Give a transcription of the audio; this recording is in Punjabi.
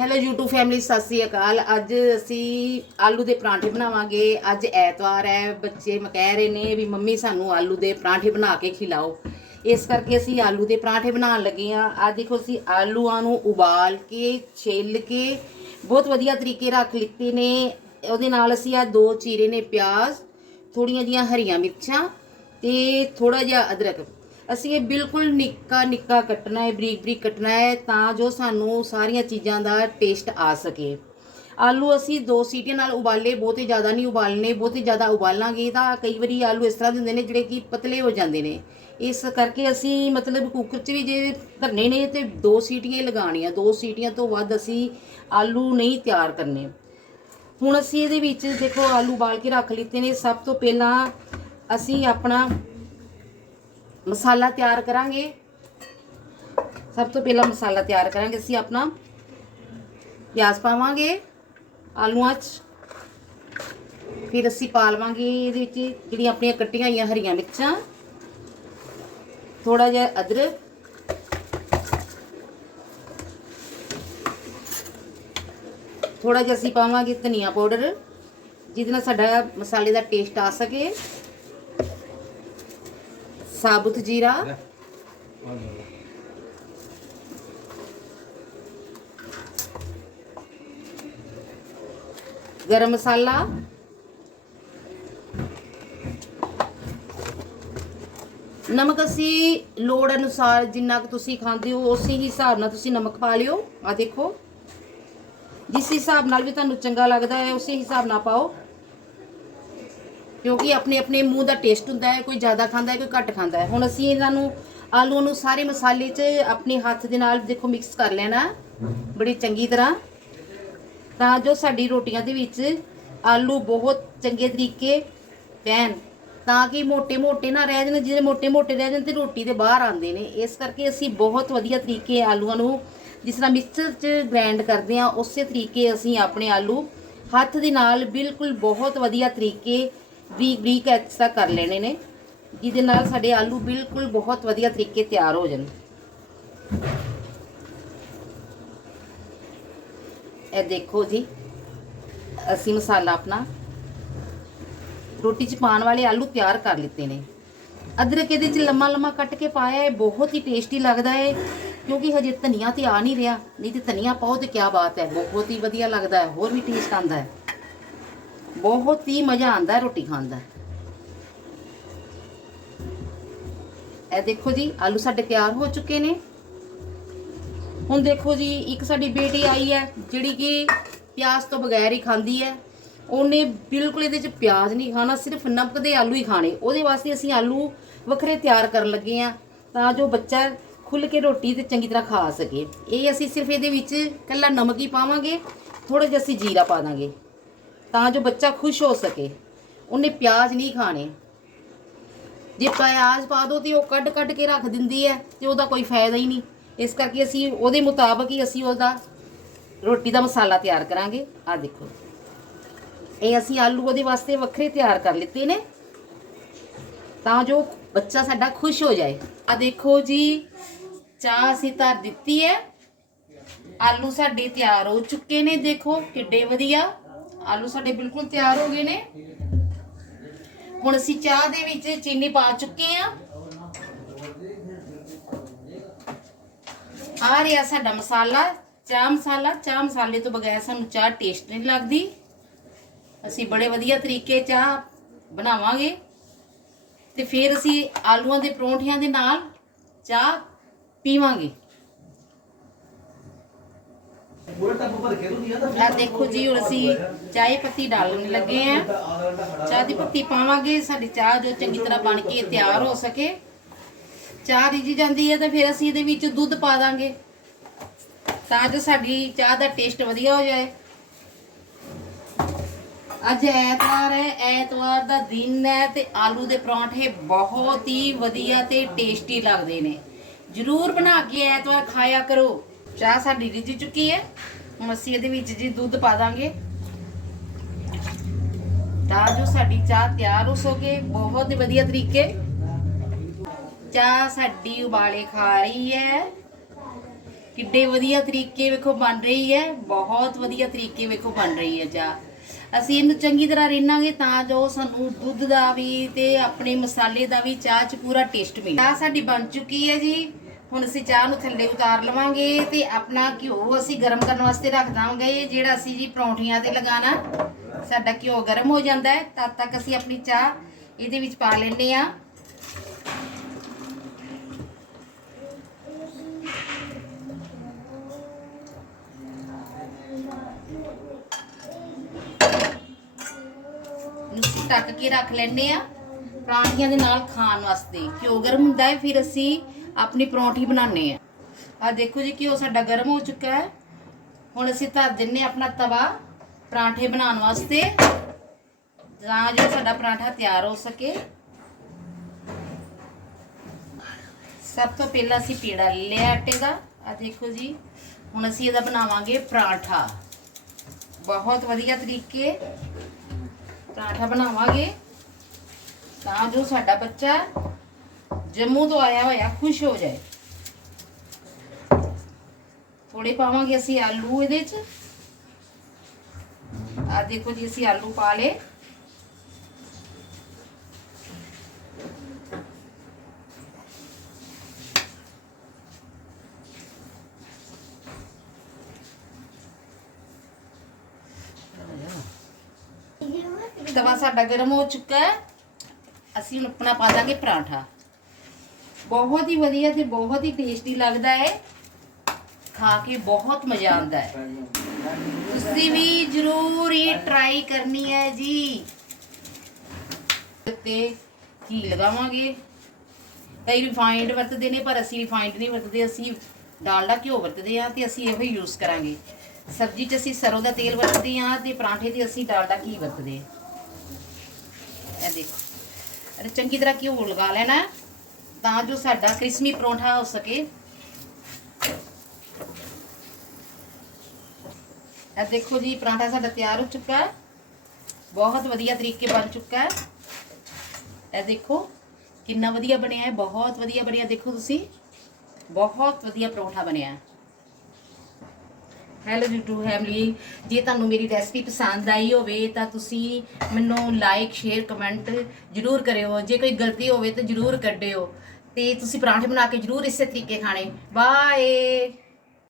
Hello YouTube family Sat Sri ਅਕਾਲ। ਅੱਜ ਅਸੀਂ ਆਲੂ ਦੇ ਪਰਾਂਠੇ ਬਣਾਵਾਂਗੇ। ਅੱਜ ਐਤਵਾਰ ਹੈ, ਬੱਚੇ ਕਹਿ ਰਹੇ ਨੇ ਵੀ ਮੰਮੀ ਸਾਨੂੰ ਆਲੂ ਦੇ ਪਰਾਂਠੇ ਬਣਾ ਕੇ ਖਿਲਾਓ। ਇਸ ਕਰਕੇ ਅਸੀਂ ਆਲੂ ਦੇ ਪਰਾਂਠੇ ਬਣਾਉਣ ਲੱਗੇ ਆ ਆ ਦੇਖੋ ਅਸੀਂ ਆਲੂਆਂ ਨੂੰ ਉਬਾਲ ਕੇ, ਛਿੱਲ ਕੇ ਬਹੁਤ ਵਧੀਆ ਤਰੀਕੇ ਰੱਖ ਲਿੱਤੇ ਨੇ। ਉਹਦੇ ਨਾਲ ਅਸੀਂ ਆ ਦੋ ਚੀਰੇ ਨੇ ਪਿਆਜ਼, ਥੋੜੀਆਂ ਜੀਆਂ ਹਰੀਆਂ ਮਿਰਚਾਂ ਤੇ ਥੋੜਾ ਜਿਹਾ ਅਦਰਕ। ਅਸੀਂ ਇਹ ਬਿਲਕੁਲ ਨਿੱਕਾ ਨਿੱਕਾ ਕੱਟਣਾ ਹੈ, ਬਰੀਕ ਬਰੀਕ ਕੱਟਣਾ ਹੈ ਤਾਂ ਜੋ ਸਾਨੂੰ ਸਾਰੀਆਂ ਚੀਜ਼ਾਂ ਦਾ ਟੇਸਟ ਆ ਸਕੇ। ਆਲੂ ਅਸੀਂ ਦੋ ਸੀਟੀਆਂ ਨਾਲ ਉਬਾਲੇ, ਬਹੁਤੇ ਜ਼ਿਆਦਾ ਨਹੀਂ ਉਬਾਲਨੇ, ਬਹੁਤੇ ਜ਼ਿਆਦਾ ਉਬਾਲਾਂਗੇ ਤਾਂ ਕਈ ਵਾਰੀ ਆਲੂ ਇਸ ਤਰ੍ਹਾਂ ਦੇ ਹੁੰਦੇ ਨੇ ਜਿਹੜੇ ਕਿ ਪਤਲੇ ਹੋ ਜਾਂਦੇ ਨੇ। ਇਸ ਕਰਕੇ ਅਸੀਂ ਮਤਲਬ ਕੁੱਕਰ 'ਚ ਵੀ ਜੇ ਧਰਨੇ ਨੇ ਤੇ ਦੋ ਸੀਟੀਆਂ ਹੀ ਲਗਾਉਣੀਆਂ, ਦੋ ਸੀਟੀਆਂ ਤੋਂ ਵੱਧ ਅਸੀਂ ਆਲੂ ਨਹੀਂ ਤਿਆਰ ਕਰਨੇ। ਹੁਣ ਅਸੀਂ ਇਹਦੇ ਵਿੱਚ ਦੇਖੋ ਆਲੂ ਉਬਾਲ ਕੇ ਰੱਖ ਲਿੱਤੇ ਨੇ। ਸਭ ਤੋਂ ਪਹਿਲਾਂ ਅਸੀਂ ਆਪਣਾ ਮਸਾਲਾ ਤਿਆਰ ਕਰਾਂਗੇ। ਸਭ ਤੋਂ ਪਹਿਲਾਂ ਮਸਾਲਾ ਤਿਆਰ ਕਰਾਂਗੇ। ਅਸੀਂ ਆਪਣਾ ਪਿਆਜ਼ ਪਾਵਾਂਗੇ ਆਲੂਆਂ 'ਚ। ਫਿਰ ਅਸੀਂ ਪਾ ਲਵਾਂਗੇ ਇਹਦੇ ਵਿੱਚ ਜਿਹੜੀਆਂ ਆਪਣੀਆਂ ਕੱਟੀਆਂ ਹੋਈਆਂ ਹਰੀਆਂ ਮਿਰਚਾਂ। ਥੋੜਾ ਜਿਹਾ ਅਦਰਕ। ਥੋੜਾ ਜਿਹਾ ਅਸੀਂ ਪਾਵਾਂਗੇ ਧਨੀਆ ਪਾਊਡਰ, ਜਿਹਦੇ ਨਾਲ ਸਾਡਾ ਮਸਾਲੇ ਦਾ ਟੇਸਟ ਆ ਸਕੇ। ਸਾਬੁਤ ਜੀਰਾ। ਗਰਮ ਮਸਾਲਾ। ਨਮਕ ਅਸੀਂ ਲੋੜ ਅਨੁਸਾਰ ਜਿੰਨਾ ਕੁ ਤੁਸੀਂ ਖਾਂਦੇ ਹੋ ਉਸੇ ਹੀ ਹਿਸਾਬ ਨਾਲ ਤੁਸੀਂ ਨਮਕ ਪਾ ਲਿਓ। ਆ ਦੇਖੋ। ਜਿਸ ਹਿਸਾਬ ਨਾਲ ਵੀ ਤੁਹਾਨੂੰ ਚੰਗਾ ਲੱਗਦਾ ਹੈ ਉਸੇ ਹਿਸਾਬ ਨਾਲ ਪਾਓ। ਕਿਉਂਕਿ ਆਪਣੇ ਆਪਣੇ ਮੂੰਹ ਦਾ ਟੇਸਟ ਹੁੰਦਾ ਹੈ, ਕੋਈ ਜ਼ਿਆਦਾ ਖਾਂਦਾ ਹੈ, ਕੋਈ ਘੱਟ ਖਾਂਦਾ ਹੈ। ਹੁਣ ਅਸੀਂ ਇਹਨਾਂ ਨੂੰ ਆਲੂਆਂ ਨੂੰ ਸਾਰੇ ਮਸਾਲੇ 'ਚ ਆਪਣੇ ਹੱਥ ਦੇ ਨਾਲ ਦੇਖੋ ਮਿਕਸ ਕਰ ਲੈਣਾ। ਬੜੀ ਚੰਗੀ ਤਰ੍ਹਾਂ। ਤਾਂ ਜੋ ਸਾਡੀ ਰੋਟੀਆਂ ਦੇ ਵਿੱਚ ਆਲੂ ਬਹੁਤ ਚੰਗੇ ਤਰੀਕੇ ਪੈਣ ਤਾਂ ਕਿ ਮੋਟੇ ਮੋਟੇ ਨਾ ਰਹਿ ਜਾਣ, ਜਿਹੜੇ ਮੋਟੇ ਮੋਟੇ ਰਹਿ ਜਾਣ ਤੇ ਰੋਟੀ ਦੇ ਬਾਹਰ ਆਉਂਦੇ ਨੇ। ਇਸ ਕਰਕੇ ਅਸੀਂ ਬਹੁਤ ਵਧੀਆ ਤਰੀਕੇ ਆਲੂਆਂ ਨੂੰ ਜਿਸ ਤਰ੍ਹਾਂ ਮਿਕਸਰ 'ਚ ਗ੍ਰਾਈਂਡ ਕਰਦੇ ਆ ਉਸੇ ਤਰੀਕੇ ਅਸੀਂ ਆਪਣੇ ਆਲੂ ਹੱਥ ਦੇ ਨਾਲ ਬਿਲਕੁਲ ਬਹੁਤ ਵਧੀਆ ਤਰੀਕੇ ਬਰੀਕ ਬਰੀਕ ਐਕਸਟਰਾ ਕਰ ਲੈਣੇ ਨੇ, ਜਿਹਦੇ ਨਾਲ ਸਾਡੇ ਆਲੂ ਬਿਲਕੁਲ ਬਹੁਤ ਵਧੀਆ ਤਰੀਕੇ ਤਿਆਰ ਹੋ ਜਾਣ। ਇਹ ਦੇਖੋ ਜੀ, ਅਸੀਂ ਮਸਾਲਾ ਆਪਣਾ ਰੋਟੀ 'ਚ ਪਾਉਣ ਵਾਲੇ ਆਲੂ ਤਿਆਰ ਕਰ ਲਿੱਤੇ ਨੇ। ਅਦਰਕ ਇਹਦੇ 'ਚ ਲੰਮਾ ਲੰਮਾ ਕੱਟ ਕੇ ਪਾਇਆ ਹੈ, ਬਹੁਤ ਹੀ ਟੇਸਟੀ ਲੱਗਦਾ ਹੈ, ਕਿਉਂਕਿ ਹਜੇ ਧਨੀਆ ਤੇ ਆ ਨਹੀਂ ਰਿਹਾ, ਨਹੀਂ ਤੇ ਧਨੀਆ ਪਾਓ ਤੇ ਕੀ ਬਾਤ ਹੈ, ਬਹੁਤ ਹੀ ਵਧੀਆ ਲੱਗਦਾ ਹੈ, ਹੋਰ ਵੀ ਟੇਸਟ ਆਉਂਦਾ ਹੈ। ਬਹੁਤ ਹੀ ਮਜ਼ਾ ਆਉਂਦਾ ਰੋਟੀ ਖਾਣ ਦਾ। ਇਹ ਦੇਖੋ ਜੀ, ਆਲੂ ਸਾਡੇ ਤਿਆਰ ਹੋ ਚੁੱਕੇ ਨੇ। ਹੁਣ ਦੇਖੋ ਜੀ, ਇੱਕ ਸਾਡੀ ਬੇਟੀ ਆਈ ਹੈ, ਜਿਹੜੀ ਕਿ ਪਿਆਜ਼ ਤੋਂ ਬਗੈਰ ਹੀ ਖਾਂਦੀ ਹੈ। ਉਹਨੇ ਬਿਲਕੁਲ ਇਹਦੇ 'ਚ ਪਿਆਜ਼ ਨਹੀਂ ਖਾਣਾ, ਸਿਰਫ ਨਮਕ ਦੇ ਆਲੂ ਹੀ ਖਾਣੇ। ਉਹਦੇ ਵਾਸਤੇ ਅਸੀਂ ਆਲੂ ਵੱਖਰੇ ਤਿਆਰ ਕਰਨ ਲੱਗੇ ਆ ਤਾਂ ਜੋ ਬੱਚਾ ਖੁੱਲ ਕੇ ਰੋਟੀ ਤੇ ਚੰਗੀ ਤਰ੍ਹਾਂ ਖਾ ਸਕੇ। ਇਹ ਅਸੀਂ ਸਿਰਫ ਇਹਦੇ ਵਿੱਚ ਕੱਲਾ ਨਮਕ ਹੀ ਪਾਵਾਂਗੇ ਥੋੜਾ ਜਿਹਾ ਅਸੀਂ ਜੀਰਾ ਪਾ ਦਾਂਗੇ। ਤਾਂ ਜੋ ਬੱਚਾ ਖੁਸ਼ ਹੋ ਸਕੇ। ਉਹਨੇ ਪਿਆਜ਼ ਨਹੀਂ ਖਾਣੇ। ਜੇ ਪਿਆਜ਼ ਪਾ ਦੋ ਤੇ ਉਹ ਕੱਢ ਕੱਢ ਕੇ ਰੱਖ ਦਿੰਦੀ ਹੈ ਤੇ ਉਹਦਾ ਕੋਈ ਫਾਇਦਾ ਹੀ ਨਹੀਂ। ਇਸ ਕਰਕੇ ਅਸੀਂ ਉਹਦੇ ਮੁਤਾਬਕ ਹੀ ਅਸੀਂ ਉਹਦਾ ਰੋਟੀ ਦਾ ਮਸਾਲਾ ਤਿਆਰ ਕਰਾਂਗੇ। ਆ ਦੇਖੋ। ਇਹ ਅਸੀਂ ਆਲੂ ਉਹਦੇ ਵਾਸਤੇ ਵੱਖਰੇ ਤਿਆਰ ਕਰ ਲਿੱਤੇ ਨੇ। ਤਾਂ ਜੋ ਬੱਚਾ ਸਾਡਾ ਖੁਸ਼ ਹੋ ਜਾਏ। ਆ ਦੇਖੋ ਜੀ, ਚਾਹ ਅਸੀਂ ਧਰ ਦਿੱਤੀ ਹੈ। ਆਲੂ ਸਾਡੇ ਤਿਆਰ ਹੋ ਚੁੱਕੇ ਨੇ, ਦੇਖੋ ਕਿੱਡੇ ਵਧੀਆ। ਆਲੂ ਸਾਡੇ ਬਿਲਕੁਲ ਤਿਆਰ ਹੋ ਗਏ ਨੇ। ਹੁਣ ਅਸੀਂ ਚਾਹ ਦੇ ਵਿੱਚ ਚੀਨੀ ਪਾ ਚੁੱਕੇ ਆ ਆ ਰਿਹਾ ਸਾਡਾ ਮਸਾਲਾ, ਚਾਹ ਮਸਾਲਾ। ਚਾਹ ਮਸਾਲੇ ਤੋਂ ਬਗੈਰ ਸਾਨੂੰ ਚਾਹ ਟੇਸਟ ਨਹੀਂ ਲੱਗਦੀ। ਅਸੀਂ ਬੜੇ ਵਧੀਆ ਤਰੀਕੇ ਚਾਹ ਬਣਾਵਾਂਗੇ। ਤੇ ਫਿਰ ਅਸੀਂ ਆਲੂਆਂ ਦੇ ਪਰੌਂਠਿਆਂ ਦੇ ਨਾਲ ਚਾਹ ਪੀਵਾਂਗੇ। ਆ ਦੇਖੋ ਜੀ, ਹੁਣ ਅਸੀਂ ਚਾਹ ਪੱਤੀ ਡਾਲਣ ਲੱਗੇ ਆ। ਚਾਹ ਦੀ ਪੱਤੀ ਪਾਵਾਂਗੇ, ਸਾਡੀ ਚਾਹ ਜੋ ਚੰਗੀ ਤਰ੍ਹਾਂ ਬਣ ਕੇ ਤਿਆਰ ਹੋ ਸਕੇ। ਚਾਹ ਰਿੱਝ ਜਾਂਦੀ ਹੈ ਤਾਂ ਫਿਰ ਅਸੀਂ ਇਹਦੇ ਵਿੱਚ ਦੁੱਧ ਪਾ ਦਾਂਗੇ। ਤਾਂ ਜੋ ਸਾਡੀ ਚਾਹ ਦਾ ਟੇਸਟ ਵਧੀਆ ਹੋ ਜਾਏ। ਅੱਜ ਐਤਵਾਰ ਹੈ, ਐਤਵਾਰ ਦਾ ਦਿਨ ਹੈ ਤੇ ਆਲੂ ਦੇ ਪਰੌਂਠੇ ਬਹੁਤ ਹੀ ਵਧੀਆ ਤੇ ਟੇਸਟੀ ਲੱਗਦੇ ਨੇ। ਜਰੂਰ ਬਣਾ ਕੇ ਐਤਵਾਰ ਖਾਇਆ ਕਰੋ। ਚਾਹ ਸਾਡੀ ਰਿੱਝ ਚੁੱਕੀ ਹੈ। ਹੁਣ ਅਸੀਂ ਇਹਦੇ ਵਿੱਚ ਜੀ ਦੁੱਧ ਪਾ ਦਾਂਗੇ। ਤਾਂ ਜੋ ਸਾਡੀ ਚਾਹ ਤਿਆਰ ਹੋ ਸਕੇ, ਬਹੁਤ ਵਧੀਆ ਤਰੀਕੇ। ਚਾਹ ਸਾਡੀ ਉਬਾਲੇ ਖਾ ਰਹੀ ਹੈ। ਕਿੱਡੇ ਵਧੀਆ ਤਰੀਕੇ ਵੇਖੋ ਬਣ ਰਹੀ ਹੈ। ਬਹੁਤ ਵਧੀਆ ਤਰੀਕੇ ਵੇਖੋ ਬਣ ਰਹੀ ਹੈ ਚਾਹ। ਅਸੀਂ ਇਹਨੂੰ ਚੰਗੀ ਤਰ੍ਹਾਂ ਰਿੰਨਾਂਗੇ ਤਾਂ ਜੋ ਸਾਨੂੰ ਦੁੱਧ ਦਾ ਵੀ ਤੇ ਆਪਣੇ ਮਸਾਲੇ ਦਾ ਵੀ ਚਾਹ 'ਚ ਪੂਰਾ ਟੇਸਟ ਮਿਲੇ। ਚਾਹ ਸਾਡੀ ਬਣ ਚੁੱਕੀ ਹੈ ਜੀ। ਹੁਣ ਅਸੀਂ ਚਾਹ ਨੂੰ ਥੱਲੇ ਉਤਾਰ ਲਵਾਂਗੇ ਤੇ ਆਪਣਾ ਘਿਓ ਅਸੀਂ ਗਰਮ ਕਰਨ ਵਾਸਤੇ ਰੱਖ ਦਾਂਗੇ, ਜਿਹੜਾ ਅਸੀਂ ਜੀ ਪਰੌਂਠੀਆਂ ਤੇ ਲਗਾਣਾ, ਸਾਡਾ ਘਿਓ ਗਰਮ ਹੋ ਜਾਂਦਾ ਹੈ, ਤਦ ਤੱਕ ਅਸੀਂ ਆਪਣੀ ਚਾਹ ਇਹਦੇ ਵਿੱਚ ਪਾ ਲੈਂਦੇ ਆ ਨੂੰ ਅਸੀਂ ਕੇ ਰੱਖ ਲੈਂਦੇ ਆ ਪਰਾਂਠੀਆਂ ਦੇ ਨਾਲ ਖਾਣ ਵਾਸਤੇ। ਘਿਓ ਗਰਮ ਹੁੰਦਾ ਹੈ, ਫਿਰ ਅਸੀਂ ਆਪਣੀ ਪਰੌਂਠੀ ਬਣਾਉਂਦੇ ਆ। ਆ ਦੇਖੋ ਜੀ ਘਿਓ ਸਾਡਾ ਗਰਮ ਹੋ ਚੁੱਕਾ ਹੈ। ਹੁਣ ਅਸੀਂ ਧਰ ਦਿੰਨੇ ਆਪਣਾ ਤਵਾ ਪਰਾਂਠੇ ਬਣਾਉਣ ਵਾਸਤੇ। ਤਾਂ ਜੋ ਸਾਡਾ ਪਰਾਂਠਾ ਤਿਆਰ ਹੋ ਸਕੇ। ਸਭ ਤੋਂ ਪਹਿਲਾਂ ਅਸੀਂ ਪੇੜਾ ਲੈ ਲਿਆ ਆਟੇ ਦਾ। ਆ ਦੇਖੋ ਜੀ, ਹੁਣ ਅਸੀਂ ਇਹਦਾ ਬਣਾਵਾਂਗੇ ਪਰਾਂਠਾ। ਬਹੁਤ ਵਧੀਆ ਤਰੀਕੇ ਪਰਾਂਠਾ ਬਣਾਵਾਂਗੇ। ਤਾਂ ਜੋ ਸਾਡਾ ਬੱਚਾ ਜੰਮੂ ਤੋਂ ਆਇਆ ਹੋਇਆ ਖੁਸ਼ ਹੋ ਜਾਏ ਥੋੜੇ ਪਾਵਾਂਗੇ ਅਸੀਂ ਆਲੂ ਇਹਦੇ ਚ ਆ ਦੇਖੋ ਜੀ ਅਸੀਂ ਆਲੂ ਪਾ ਲਏ ਤਵਾ ਸਾਡਾ ਗਰਮ ਹੋ ਚੁੱਕਾ ਹੈ ਅਸੀਂ ਹੁਣ ਆਪਣਾ ਪਾ ਦਾਂਗੇ ਪਰਾਂਠਾ ਬਹੁਤ ਹੀ ਵਧੀਆ ਤੇ ਬਹੁਤ ਹੀ ਟੇਸਟੀ ਲੱਗਦਾ ਹੈ। ਖਾ ਕੇ ਬਹੁਤ ਮਜ਼ਾ ਆਉਂਦਾ ਹੈ। ਤੁਸੀਂ ਵੀ ਜ਼ਰੂਰ ਇਹ ਟਰਾਈ ਕਰਨੀ ਹੈ ਜੀ। ਤੇ ਘੀ ਲਗਾਵਾਂਗੇ? ਕਈ ਰਿਫਾਈਨਡ ਵਰਤਦੇ ਨੇ ਪਰ ਅਸੀਂ ਰਿਫਾਈਨਡ ਨਹੀਂ ਵਰਤਦੇ। ਅਸੀਂ ਡਾਲਡਾ ਘਿਓ ਵਰਤਦੇ ਹਾਂ ਤੇ ਅਸੀਂ ਇਹੋ ਹੀ ਯੂਜ਼ ਕਰਾਂਗੇ। ਸਬਜ਼ੀ 'ਚ ਅਸੀਂ ਸਰੋਂ ਦਾ ਤੇਲ ਵਰਤਦੇ ਹਾਂ ਤੇ ਪਰਾਂਠੇ 'ਤੇ ਅਸੀਂ ਡਾਲਡਾ ਘੀ ਵਰਤਦੇ ਹਾਂ। ਇਹ ਦੇਖੋ। ਅਰੇ ਚੰਗੀ ਤਰ੍ਹਾਂ ਘਿਓ ਲਗਾ ਲੈਣਾ। ਤਾਂ ਜੋ ਸਾਡਾ ਕ੍ਰਿਸਮੀ ਪਰੌਂਠਾ ਹੋ ਸਕੇ। ਇਹ ਦੇਖੋ ਜੀ, ਪਰਾਂਠਾ ਸਾਡਾ ਤਿਆਰ ਹੋ ਚੁੱਕਾ ਹੈ। ਬਹੁਤ ਵਧੀਆ ਤਰੀਕੇ ਬਣ ਚੁੱਕਾ ਹੈ। ਇਹ ਦੇਖੋ, ਕਿੰਨਾ ਵਧੀਆ ਬਣਿਆ ਹੈ, ਬਹੁਤ ਵਧੀਆ ਬਣਿਆ। ਦੇਖੋ ਤੁਸੀਂ, ਬਹੁਤ ਵਧੀਆ ਪਰੌਂਠਾ ਬਣਿਆ ਹੈਲੋ YouTube ਫੈਮਿਲੀ ਜੇ ਤੁਹਾਨੂੰ ਮੇਰੀ ਰੈਸਪੀ ਪਸੰਦ ਆਈ ਹੋਵੇ ਤਾਂ ਤੁਸੀਂ ਮੈਨੂੰ ਲਾਈਕ ਸ਼ੇਅਰ ਕਮੈਂਟ ਜਰੂਰ ਕਰਿਓ। ਜੇ ਕੋਈ ਗਲਤੀ ਹੋਵੇ ਤਾਂ ਜਰੂਰ ਕੱਢਿਓ। ਤੇ ਤੁਸੀਂ ਪਰਾਂਠੇ ਬਣਾ ਕੇ ਜਰੂਰ ਇਸੇ ਤਰੀਕੇ ਖਾਣੇ। ਬਾਏ